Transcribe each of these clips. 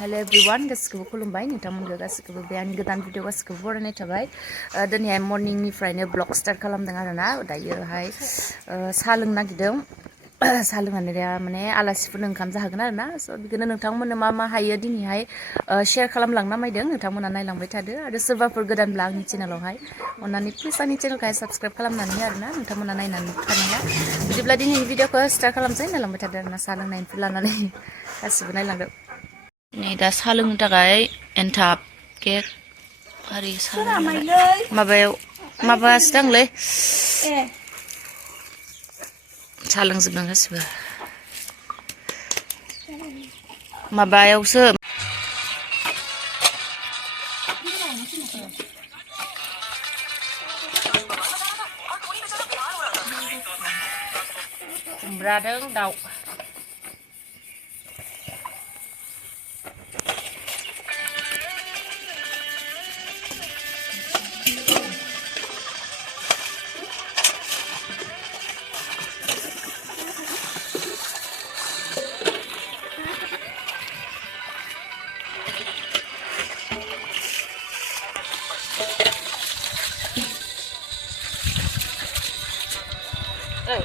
Hello everyone गासिखौबो खुलुमबाय नोंथांमोनखौ गासिखौबो बे आंनि गोदान भिडिअ गासिखौबो बरायनाय थाबाय दिनैहाय मर्निंनिफ्रायनो ब्लग स्टार्ट खालामदों आरोना दायोहाय साहा लोंनो नागिरदों साहा लोंनानै दा माने आलासिफोरनो ओंखाम जाहोगोन आरोना स' बिदिनो नोंथांमोननो मा मा हायो दिनैहाय शेयार खालामलांनो नायदों नोंथांमोना नायलांबाय थादो आरो सोरबाफोर गोदानब्ला आंनि चेनेलावहाय अननानै प्लिज आंनि चेनेलखौहाय साबस्क्राइब खालामनानै आरोना नोंथांमोना नायनानै थानाया बिदिब्ला दिनैनि भिडिअखौ स्टार्ट खालामसै नायलांबाय थादो आरोना साहा लोंनायनिफ्राय लानानै गासिबो नायलांदो नै दा साहा लोंनो थाखाय एन्थाब केक आरि साहा माबायाव माबासो दांलै साहा लोंजोबदों गासिबो माबायावसो खुमब्राजों दाउ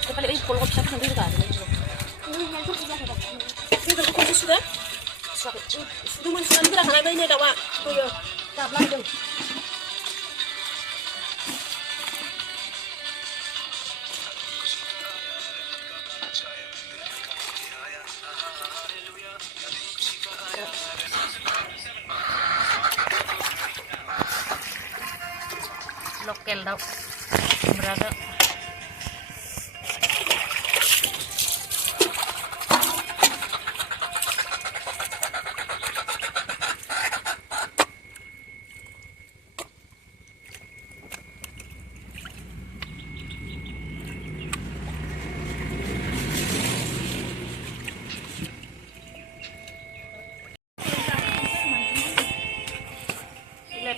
그빨리 이 볼고 피자 좀 들어가. 이거 좀 수가? 수도만 수는 그라 하나 더 있네 다와. 보여. 잡라 좀. lokal daw. Berada.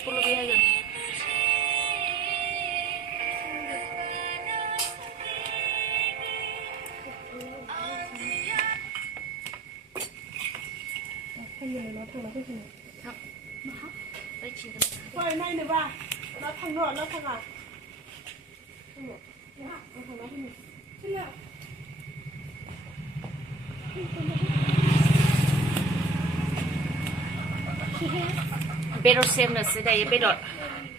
Perlu biaya. Quay này này ba, nó thằng nọ nó thằng à. Bedor sem nasi dah ya bedor,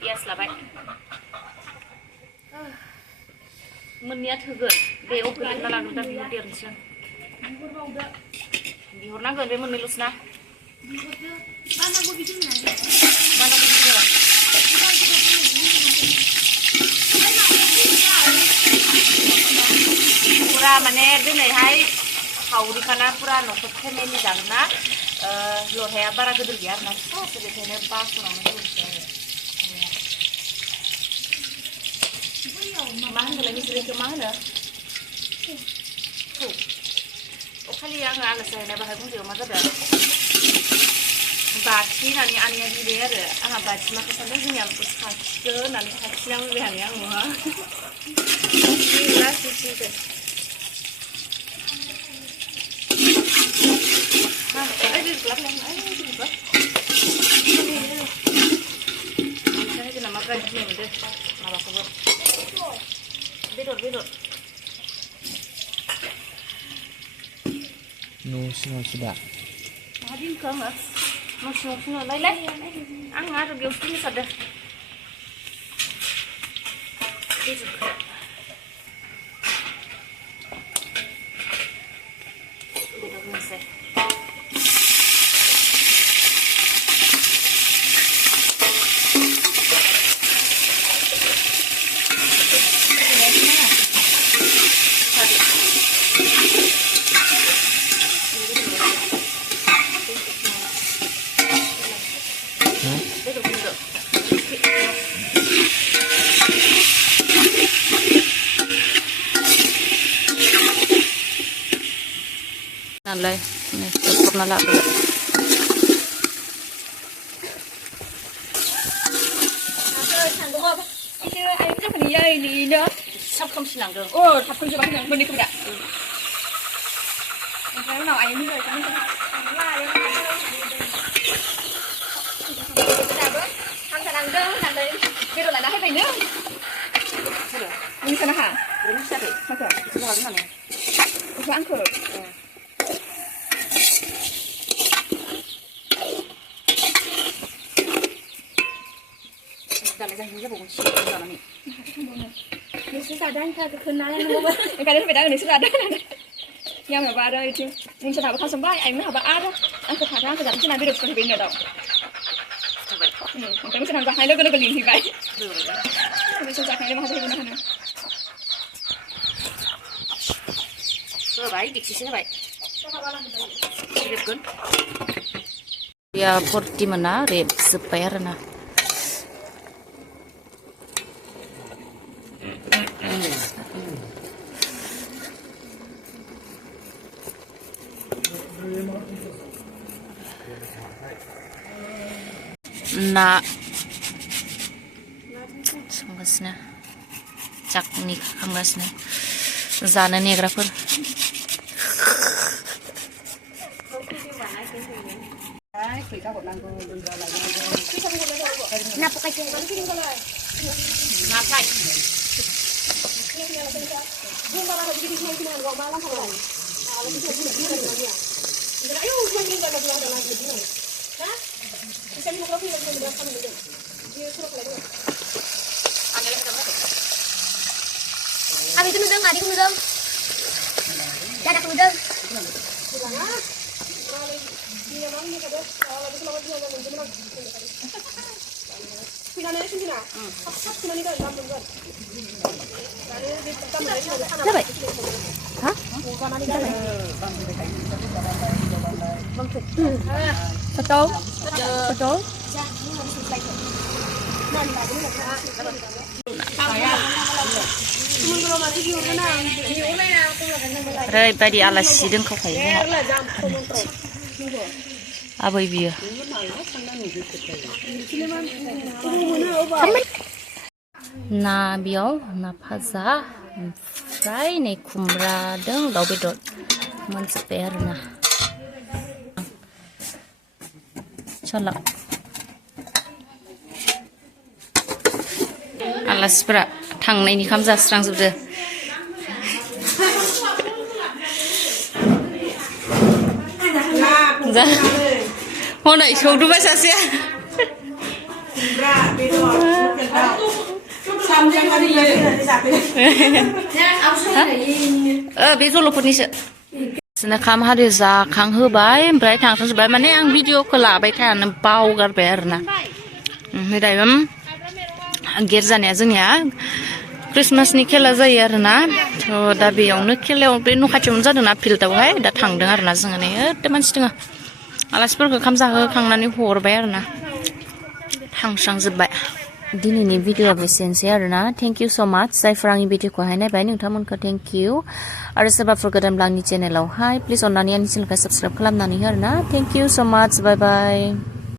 yes lah baik. Meniat hujan, be operan nalar udah biar nih. Bihor naga be menilus na. Mana gua bikin lagi? Mana gua bikin lagi? Pura mana dene hai hauri kana pura nokot kene ni jangna. Lohaya bara gede biar nanti sebetulnya pas kurang lebih. Mana lagi sering kemana? Tuh. Oh kali yang anak saya nih bahaya pun dia mata dah. Baci nani ania di dia ada. Baci mah kesana sih nyampus kaki nanti kaki yang lebih yang mah. Gila sih deh. Ayo pelan pelan ayo cepat. Saya kena makan ni mudah. Apa kabar? Bedor. No sudah. Hadin kang ah. No lai. Ang ada dia sini sada. Bedor masih. Nalai, nih pernah lah. Sắp không xin làm được. Thật không cho bác được, bên đi không đã. Cái nào ai mới rồi, cái nào Maka, sudah habis mana? Udah angker. Dah lagi ni je bukan sih dah ni. Ni sudah ada kan kenalan nama. Kan dia beda ni sudah ada. Yang apa ada itu? Ni sudah apa sampai? Ai mah apa ada? Angker thang ke dalam sini biar sudah benda dah. Tapi sudah dah hai lo kena beli ni baik. Ni sudah hai lo masih guna. Baik, di sini baik. Siap kan? Ya, porti mana? Rep supaya na. Na. Sangasnya. Cak nih, sangasnya. Zana nih agrapur. Napakai sih. Napai. Abi itu nudeng, adik nudeng. Dadak nudeng. Dapat. Hah? Betul? Betul? Oरैबायदि आलासि दोनखावखायो आबै बियो ना बेयाव ना भाजा ओमफ्राय नै खुमब्रादों दाउ बेदर मोनजोब्बाय आरोना सालाक आलासिफोरा थांनायनि खाम जास्रांजोबदो हनै सौदोबाय सासेया बे जल'फोरनिसो बिदिनो खाम हारि जाखांहोबाय ओमफ्राय थांखांजोब्बाय माने आं भिडिअखौ लाबाय थानो बावगारबाय आरोना ओमफ्राय दायो गेट जानाया जोंनिया क्रिसमासनि खेला जायो आरोना थ' दा बेयावनो खेलायाव बे न' खाथियावनो जादोंना फिल्डआवहाय दा थांदों आरोना जोङो नै ओरैनो मानसि दङ आलासिफोरखौ ओंखाम जाहोखांनानै हरबाय आरोना थांस्रांजोब्बाय दिनैनि भिडिअ'आबो एसेनोसै आरोना थेंक इउ स' माच जायफोर आंनि भिडिअ'खौहाय नायबाय नोंथांमोनखौ थेंक इउ आरो सोरबाफोर गोदानब्ला आंनि चेनेलावहाय प्लिज अननानै आंनि चेनेलखौ साबस्क्राइब खालामनानै हो आरोना थेंक इउ स' माच बाय बाय